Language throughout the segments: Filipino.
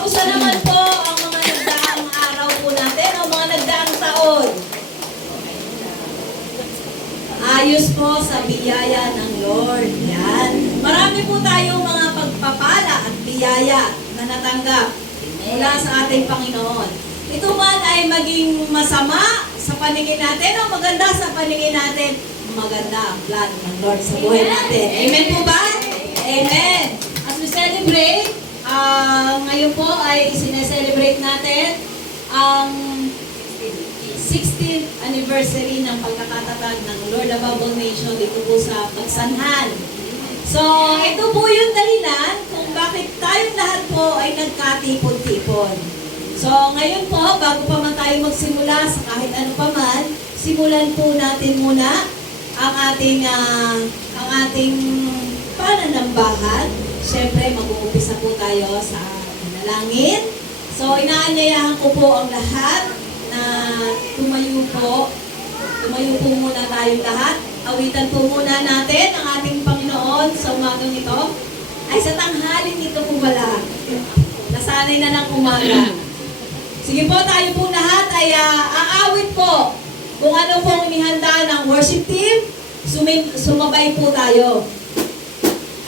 kamusta naman po ang mga nagdaang araw po natin o mga nagdaang taon? Ayos po sa biyaya ng Lord. Yan. Marami po tayong mga pagpapala at biyaya na natanggap mula sa ating Panginoon. Ito man ay maging masama sa paningin natin o maganda sa paningin natin, maganda ang plan ng Lord sa buhay natin. Amen po ba? Amen. As we celebrate, ngayon po ay sineselebrate natin ang 16th anniversary ng pagkakatatag ng Lord Above All Nation dito po sa Pagsanhan. So, ito po yung dahilan kung bakit tayong lahat po ay nagkatipon-tipon. So, ngayon po, bago pa man tayo magsimula sa kahit ano pa man, simulan po natin muna ang ating pananambahan. Siyempre, mag-uumpisa po tayo sa panalangin. So, inaanyayahan ko po ang lahat na tumayo po. Tumayo po muna tayong lahat. Awitan po muna natin ang ating Panginoon sa umagang ito. Ay, sa tanghalin ito po pala. Nasanay na ng umaga. Sige po, tayo po lahat ay aawit po. Kung ano pong inihanda ng worship team, sumabay po tayo.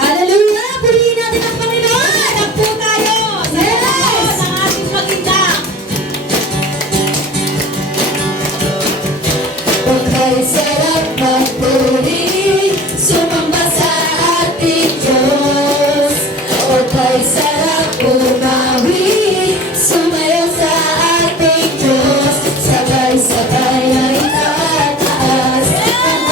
Hallelujah! Purihin natin ang Panginoon! Anak po tayo! Yes! Ang ating magindang. Pagkay sarap magpuri, sumamba sa ating Diyos. Pagkay sarap umawi, sumayaw sa ating Diyos. Sabay-sabay na itataas ang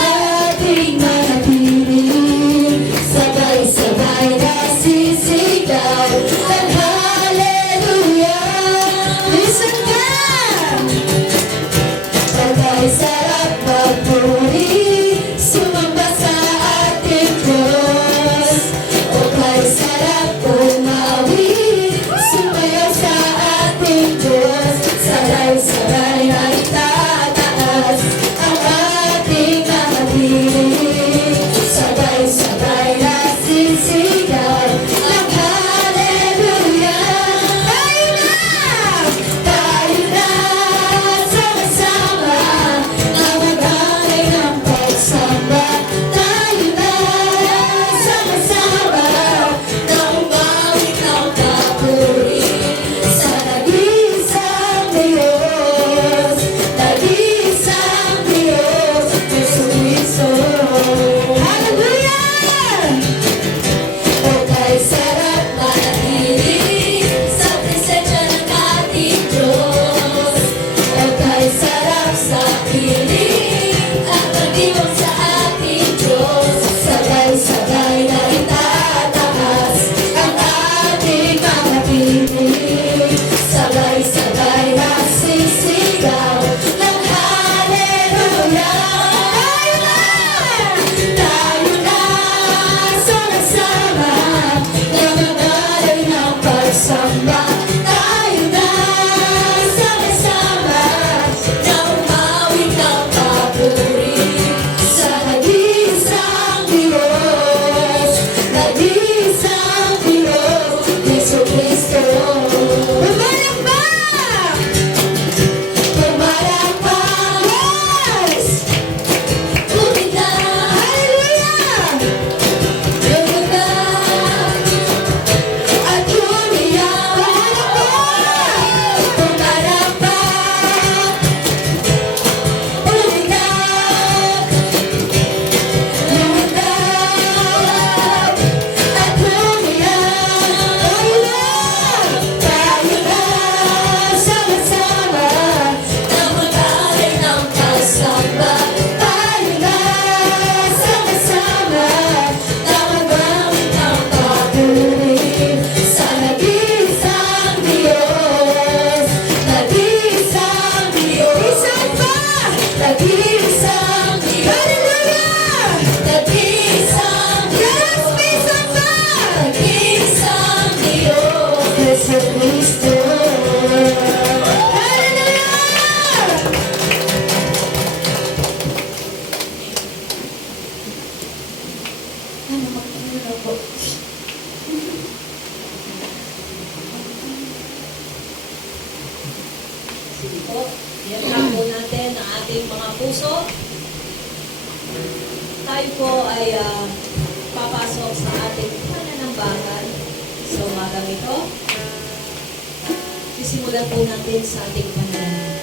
ating mga piling. Sabay-sabay na sisigaw ang hallelujah. Listen ka! Pagkay sarap magpuri, sumamba sa ating Diyos. Pagkay sarap umawi, sumayaw sa ating Diyos. Sabay-sabay na itataas ang ating mga piling. Sabay-sabay na sisigaw ang hallelujah. Tayo na, sama-sama, na magbangay ng pagsamba. Tayo na, sama-sama, na umawit ng papuri sa nag-iisang Diyos, nag-iisang Diyos, Jesucristo. Hallelujah! Pagkay sarap manatili sa presensya ng ating Diyos. Pagkay sarap sa piling at pag-ibig sa ating Diyos. Sabay-sabay na itataas ang ating mga piling. Sabay-sabay na sisigaw ng hallelujah. Tayo na, sama-sama, na magalay ng pagsamba. Tayo na, sama-sama, na umawit ng papuri sa nag-iisang Diyos, nag-iisang Diyos, Jesucristo. Pumalakpak! Pumalakpak! Yes! Kumita! Hallelujah! Kumita! At umiyak! Pumalakpak! Umiyak! Lumundag! At umiyak! Tayo na, sama-sama, na magaling ng pagsamba. Tayo na, sama-sama, na magbangit ng papuri sa nag-iisang Diyos, nag-iisang Diyos. Isang pa! Nag-iisang Diyos. Hallelujah! Nag-iisang Diyos. Isang pa! Nag-iisang Diyos, Jesucristo. Hallelujah! Ano, magpapalala po. Po, yan lang po natin ang ating mga puso. Tayo po ay papasok sa ating pananambahan. So, umagang ito, sisimulan po natin sa ating pananambahan.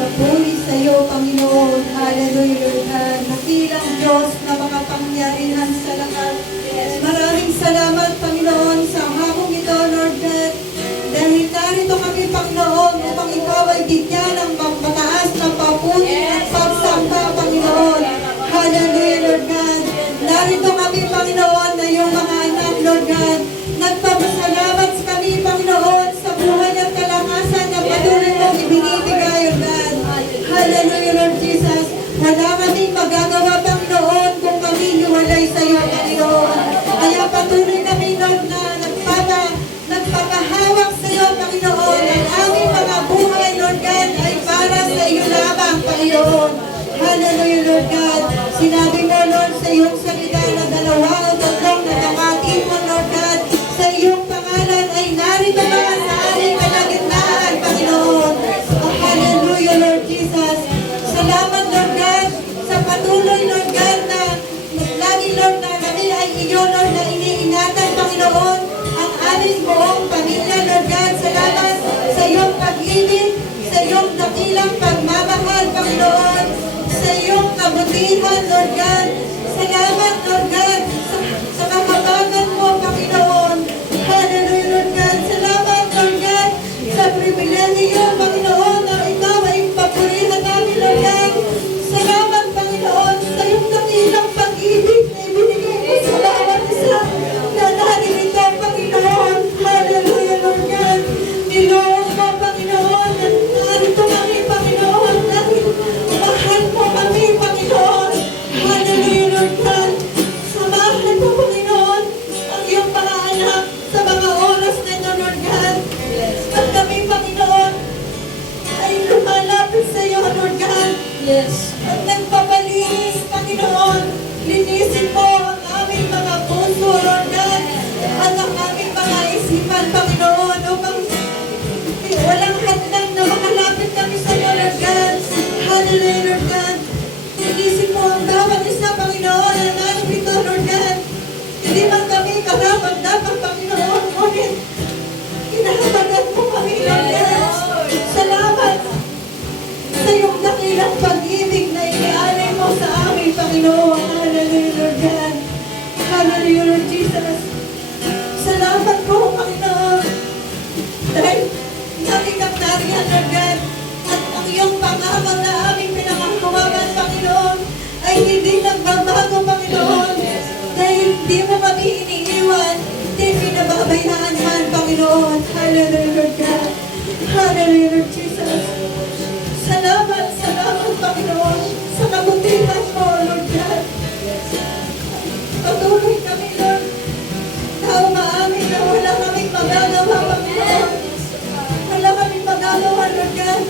Papuri sa iyo, Panginoon. Hallelujah, Lord God. Nakilang Diyos na makapangyarihan sa lahat. Maraming salamat, Panginoon, sa hapong ito, Lord God. Dahil narito kami, Panginoon, upang ikaw ay bigyan ng mataas na papuri at pagsamba, Panginoon. Hallelujah, Lord God. Narito kami, Panginoon, na iyong mga anak, Lord God. Nagpapasalamat kami, Panginoon, sa buhay at kalakasan na patuloy mong ibinibigay, Lord God. Hallelujah, Lord Jesus. Wala kaming magagawa, Panginoon, kung kami hiwalay sa iyo, Panginoon. Kaya patuloy kami, Lord, na nagpapahawak sa iyo, Panginoon. Ang aming mga buhay, Lord God, ay para sa iyo lamang, Panginoon. Hallelujah, Lord God. Sinabi mo, Lord, sa iyong salita na dalawa o tatlong nagkakatipon, Lord God, sa iyong pangalan ay narito ba sa aming kalagitnaan, Panginoon. Oh, hallelujah, Lord Jesus. Salamat, Lord God, sa patuloy, Lord God, na lagi, Lord, na kami ay iyo, Lord, na iniingatan, Panginoon, ang aming buong pamilya, Lord God. Salamat sa iyong pag-ibig, sa iyong dakilang pagmamahal, Panginoon, sa iyong kabutihan, Lord God. Salamat, Lord God, sa kahabagan mo, Panginoon. Hallelujah, Lord God. Salamat, Lord God, sa pribilehiyo, Panginoon, na ikaw ay papurihan namin, Lord God. Salamat, Panginoon, sa iyong dakilang pag-ibig na ibinigay mo sa bawat isa na naririto, Panginoon. Hallelujah, Lord God. Niloong mo, Panginoon, at narito kami, Panginoon, dahil mahal mo kami, Panginoon. Hallelujah, Lord God. Hindi man kami karapat dapat, Panginoon, ngunit kinahatagan mo kami, Lord God. Salamat sa iyong dakilang pag-ibig na inialay mo sa amin, Panginoon. Hallelujah, Lord God. Hallelujah, Lord Jesus. Salamat po, Panginoon. Dahil natin kang nariyan, Lord God. At ang iyong pangako na aming pinangangkuwagan, Panginoon, ay hindi nagbabago, Panginoon. Dahil hindi mo kami iniiwan, hindi pinababayaan man, Panginoon. Hallelujah, Lord God. Hallelujah, Lord Jesus. Salamat, salamat, Panginoon, sa kabutihan mo, Lord God. Patuloy kami, Lord, na umaamin na wala kaming magagawa, Panginoon. Wala kaming magagawa, Lord God.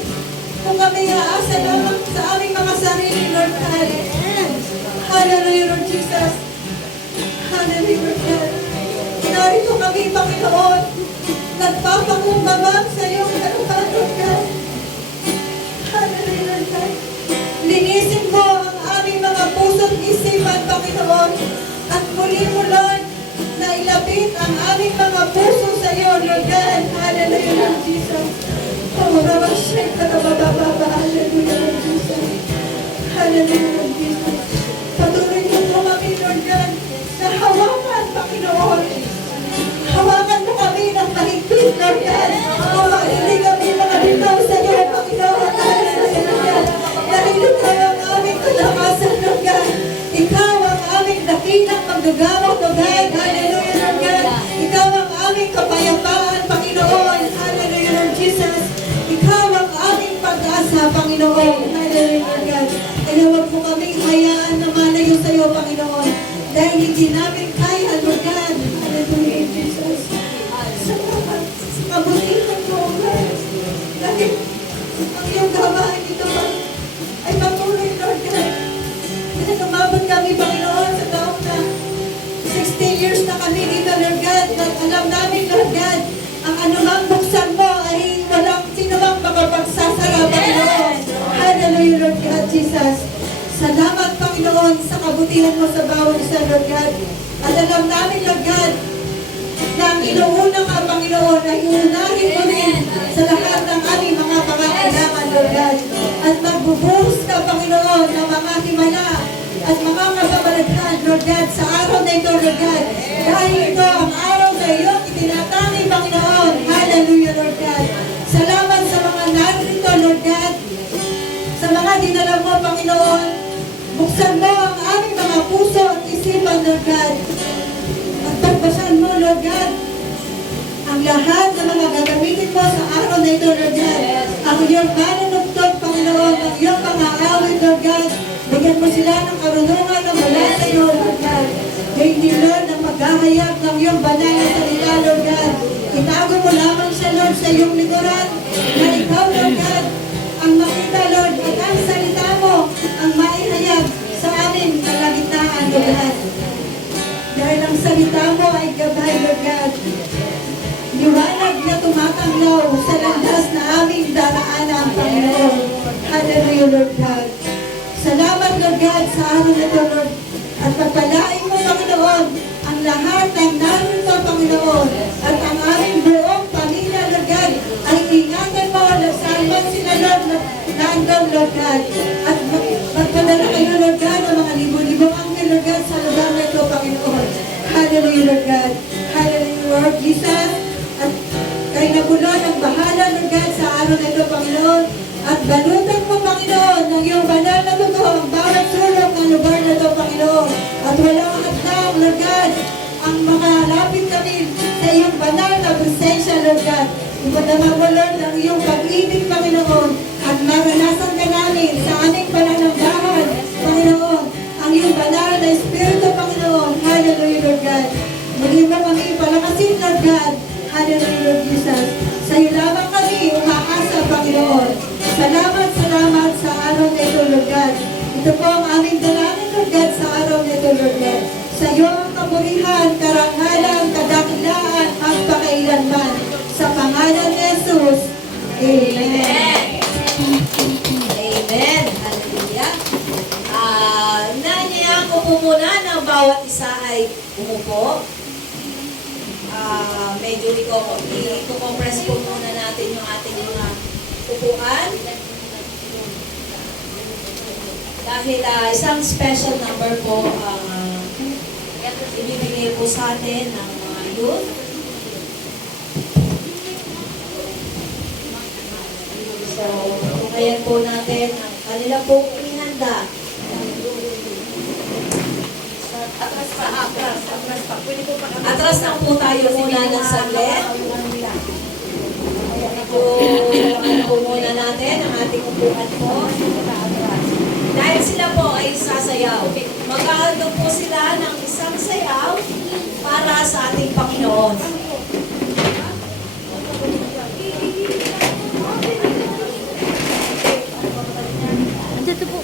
Kung kami aasa lamang sa aming mga sarili, Lord God. Hallelujah, Lord Jesus. Hallelujah, Lord God. Narito kami, Panginoon, nagpapakumbabang sa iyong kalupan, Lord God. Hallelujah, Lord God. Linisin mo ang aming mga puso't isipan, Panginoon. At muli mo, Lord, na ilapit ang aming mga puso sa iyo, Lord God. Hallelujah, Lord Jesus. Hallelujah, Lord Jesus. Hallelujah, Lord Jesus. Patuloy mo po kami, Lord God, na hawakan, Panginoon. Hawakan mo kami ng mahigpit, Lord God. Upang hindi kami mga bitaw sa iyo, Panginoon. Hallelujah, Lord God. Dahil ikaw ang aming kalakasan, Lord God. Ikaw ang aming dakilang magdugawang, Lord God. Hallelujah, Lord God. Ikaw ang aming kapayapaan, Panginoon. Hallelujah, Lord Jesus. Ikaw ang aming pag-asa, Panginoon. Hallelujah, Lord God. Kaya huwag mo kaming hayaan na malayo sa iyo, Panginoon. Dahil hindi namin kaya, Lord God. Hallelujah, Jesus. Salamat sa kabutihan mo, Lord. Dahil ang iyong gawain ito ay patuloy, Lord God. Dahil umabot kami, Panginoon, sa taong na 16 years na kami dito, Lord God. At alam namin, Lord God, ang anumang buksan mo ay walang sino bang makapagsasara, Panginoon. Hallelujah, Lord God, Jesus. Salamat, Panginoon, sa kabutihan mo sa bawat isa, Lord God. At alam namin, Lord God, na ang inuuna ka, Panginoon, ay uunahin mo rin sa lahat ng aming mga pangangailangan, Lord God. At magbubuhos ka, Panginoon, ng mga himala at mga kababalaghan, Lord God, sa araw na ito, Lord God. Dahil ito ang araw na iyong itinatangi, Panginoon. Hallelujah, Lord God. Salamat sa mga narito, Lord God. Sa mga dinala mo, Panginoon. Buksan mo ang aming mga puso at isipan, Lord God. At pagbasan mo, Lord God, ang lahat ng mga gagamitin mo sa araw na ito, Lord God. Ang iyong manunugtog, Panginoon, ang iyong mga awit, Lord God. Bigyan mo sila ng karunungan na mula sa iyo, Lord God. Kaya hindi, Lord, na maghahayag ng iyong banal na salita, Lord God. Itago mo lamang siya, Lord, sa iyong likuran. Na ikaw, Lord God, ang makita, Lord, at ang salita mo, ang maihayag sa amin kalagitnaan, Lord God. Dahil ang salita mo ay gabay, Lord God. Liwanag na tumatanglaw sa landas na aming daraanan, Panginoon. Hallelujah, Lord God. Salamat, Lord God, sa araw na ito, Lord. At pagpalain mo, Panginoon, ang lahat ng narito, Panginoon, at ang aming buong pamilya, Lord God, ay ingatan mo, nagsalman sila, Lord, nandang, Lord God. At magpadala kayo, Lord God, ng mga libo-libong angel, Lord God, sa lugar na ito, Panginoon. Hallelujah, Lord God. Hallelujah, Lord Jesus. At kayo na po, Lord, ang bahala, Lord God, sa araw na ito, Panginoon. At balutan mo, Panginoon, ng iyong banal na luto, ang bawat sulok ng lugar na ito, Panginoon. At walang hadlang, Lord God, ang mga lapit kami sa iyong banal na presensya, Lord God. Ipadama mo, Lord, ang iyong pag-ibig, Panginoon, at maranasan ka namin sa aming pananambahan, Panginoon, ang iyong banal na Espiritu, Panginoon. Hallelujah, Lord God. Muli mo kami palakasin, Lord God. Hallelujah, Lord Jesus. Sa iyo lamang kami umaasa, Panginoon. Salamat, salamat sa araw na ito, Lord God. Ito po ang aming dalangin, Lord God, sa araw na ito, Lord God. Sa iyo ang kaburihan, karangalan, kadakilaan, ang pakailanman. Sa pangalan ni Jesus. Amen. Amen. Hallelujah. Nanyayaan ko po muna na bawat isa ay umupo. Medyo i-compress po muna natin yung ating mga upuan. Dahil isang special number po ibibigay po sa atin ng mga youth. So, tukayan po natin ang kanila pong inihanda. Atras na po tayo muna ng saglit. Ito po muna natin ang ating upuan po. Dahil sila po ay sasayaw. Magkahandog po sila ng isang sayaw para sa ating Panginoon. Andito po.